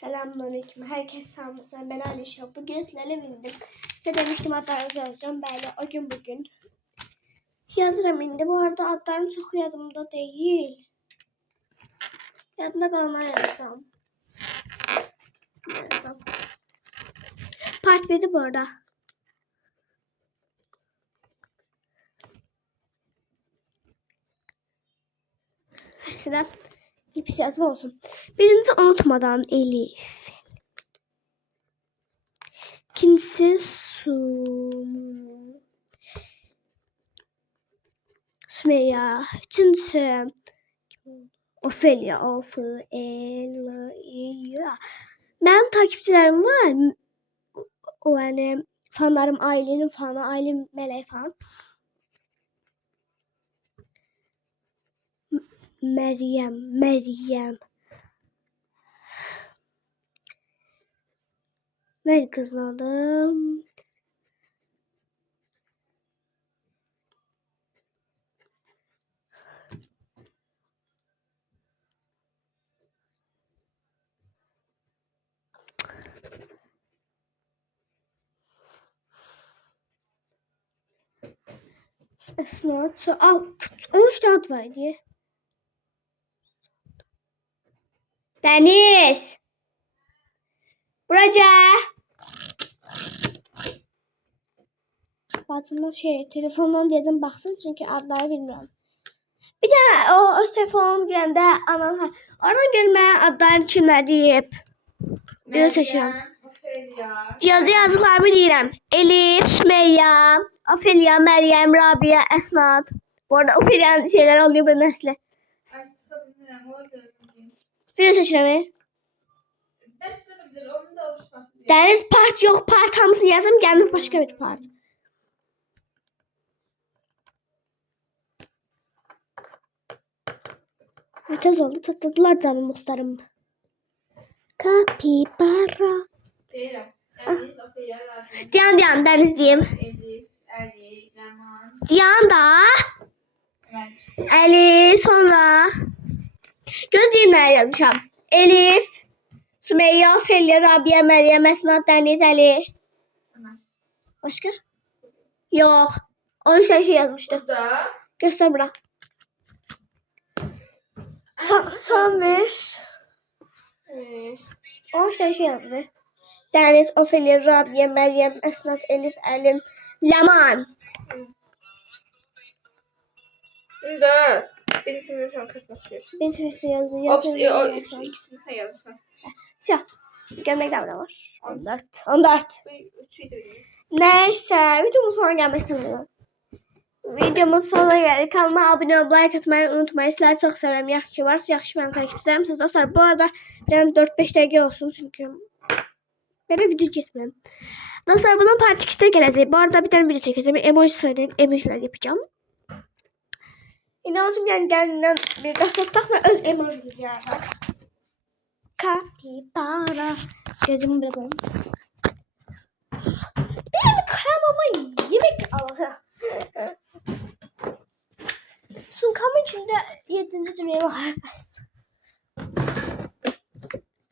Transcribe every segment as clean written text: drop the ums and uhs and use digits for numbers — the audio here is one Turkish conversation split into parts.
Selamünaleyküm. Herkes sağ olsun. Ben Alişa. Bugün sizlerle bildim. Size demiştim adlarınızı yazacağım. Böyle o gün bugün. Yazırım indi. Bu arada adlarım çok yadımda değil. Yadımda kalanlar yazacağım. Part 1'di bu arada. Mesela bir şey yazma olsun. Birinci unutmadan Elif. İkincisi Sümeyya. Üçüncüsü Ofelia. Benim takipçilerim var. O yani fanlarım Aylin'in fanı. Aylin Melek fan. Meryem. Ne kızın adı? Esnat. 13 tane ad var diye. Deniz. Buraca. Bacımın telefondan dedim baksın çünkü adları bilmiyorum. Bir de o telefon deyəndə anan oradan görmə adlarını kimlər deyib. Video seçirəm. Cihazı yazılarımı deyirəm. Elif, Sümeyya, Ofelia, Meryem, Rabia, Esnat. Bu arada Ofelia'nın şeyler oluyor bu nesli. Video seçirəm. Deniz part yok. Part hamısını yazım. Geldim başka bir part. Tez oldu. Tatladılar canım muhtarım. Kapibara. Diyan Deniz diyeyim. Diyan da. Ali sonra. Gözleyeyim ne yazmışam. Elif. Sümeyya, Ofelia, Rabia, Meryem, Esnat, Deniz, Ali. Başka? Yok. 13 tane şey yazmıştı. Burada. Göster bana. Son ver. 13 tane şey yazdı. Deniz, Ofelia, Rabia, Meryem, Esnat, Elif, Elim, Leman. Ders. Birisini şu an kaçmışıyor. Birisi yazdı. O ikisini sen yazmışsın. Şey. Gömlek de var. 14. Neyse. Videomuz sonuna gelmek istemiyorum. Videomuz sonuna geldik. Kanalıma abone olup like atmayı unutmayın. Sizleri çok severim. Yaxşı varsa yaxşı ben takip ederim. Siz dostlar bu arada benim 4-5 dakika olsun çünkü böyle video çekmem. Dostlar bunun part 2'de gelecek. Bu arada bir tane video çekeceğim. Emoji söyleyin. Emojiler yapacağım. Yine olsun yani kendinden bir takma öz emojimiz yani. Kapibara. Gözümü bırakalım. Benim karamama yemek alalım. Sunkamın içinde 7. dünyaya harpas.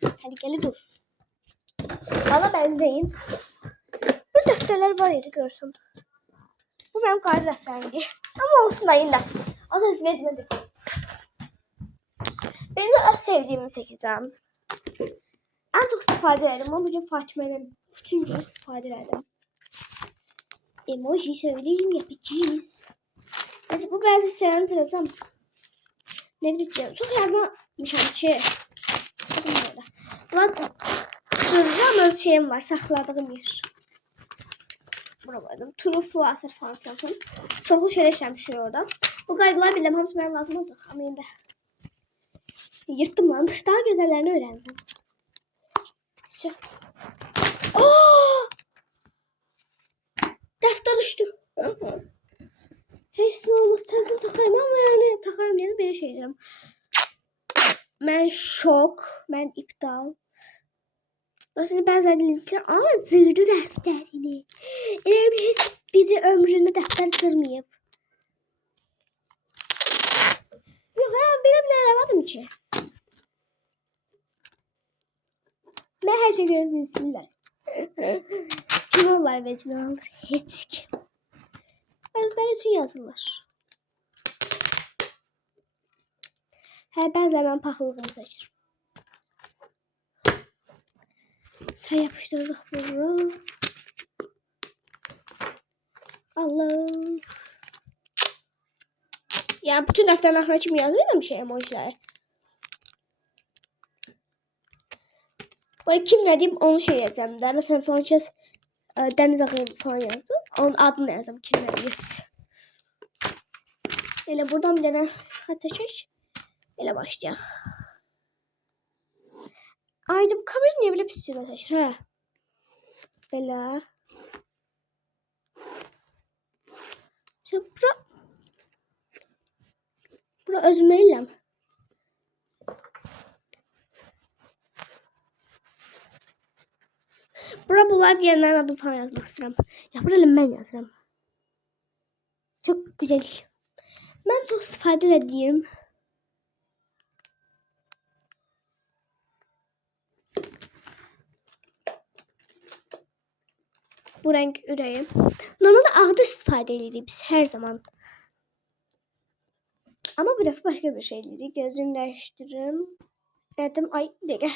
Tehlikeli dur. Bana benzeyin. Bu defterler var yeri görsün. Bu benim kar defterimdi. Ama olsun ayında. O da ezberledim. Benim de az sevdiğimi çekeceğim. En çok istifade ederim ama bugün Fatime'nin bütün gün istifade ederim. Emoji söyleyeyim yapacağız. Mesela bu bazı seven sıracağım. Ne bileyim. Çok yazmışam ki. Bakın burada. Buna kıracağım öz şeyim var. Sakladığım yer. Buna koydum. Turuflu asır falan filan. Çoxlu şeyler işləmişik orada. Bu qaydalar biləm hamısı mənə lazım olacaq. Amma indi yırtdım lan. Daha gözəllərini öyrənəcəm. Dəftər düşdü. Heç nə olmaz. Təzən taxarım amma yəni taxarım yəni belə şey edirəm. Mən şok. Mən iptal. Dostlar bəzən linklər cırdı dəftərini. Elə heç biri ömrünü dəftər cırmayıb. Yox, belə eləmədim ki. Ben her şeyi göre dinsinler. Kim onlar ve cinalar? Hiç kim. Özler için yazılır. Her ben zaman pahalılığını seçirim. Sen yapıştırdık bunu. Allah'ım. Ya bütün defterin aklına kim yazmıyor bir şey emojiler. Böyle kim ne diyeyim onu şey yazacağım da. Mesela falan şey Deniz Akay'ın falan yazdı. Onun adını yazdım kim ne diyeyim. Öyle buradan bir tane hatta çek. Öyle başlayalım. Ayda bu kamera niye böyle pis cümle taşır ha? Böyle. Şimdi bura özümleyeceğim. Bura bunlar diyenlerin adını falan yazmak istedim. Ya buraya ben yazarım. Çok güzel. Ben çok istifade edeyim. Bu renk ürəyim. Normalde ağda istifade edirik biz her zaman. Ama bu defa başka bir şey dedik. Gözünü değiştiririm. Dedim ay dege.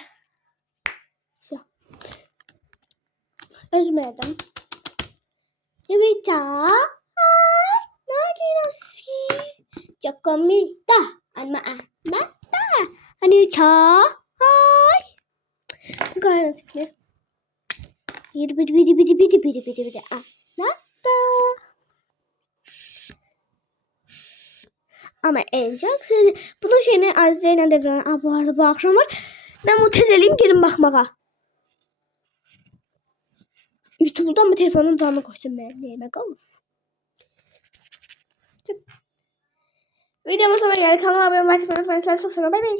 Özmedim. Evet ya. Nagirasi. Jakomita. Alma da. Hani ça. Ay. Bu kadar tıklı. Biri. Natta. Ama en çok sevdiğim. Bunun şeyini Aziz'le Devran bu arada bu akşam var. Ben mutezeliyim girin bakmağa. YouTube'dan mı telefonun damına koştum ben. Neyime kalır. Videomuz sonuna geldik. Kanalıma abone olmayı unutmayın. Çok seviyorum. Bay bay.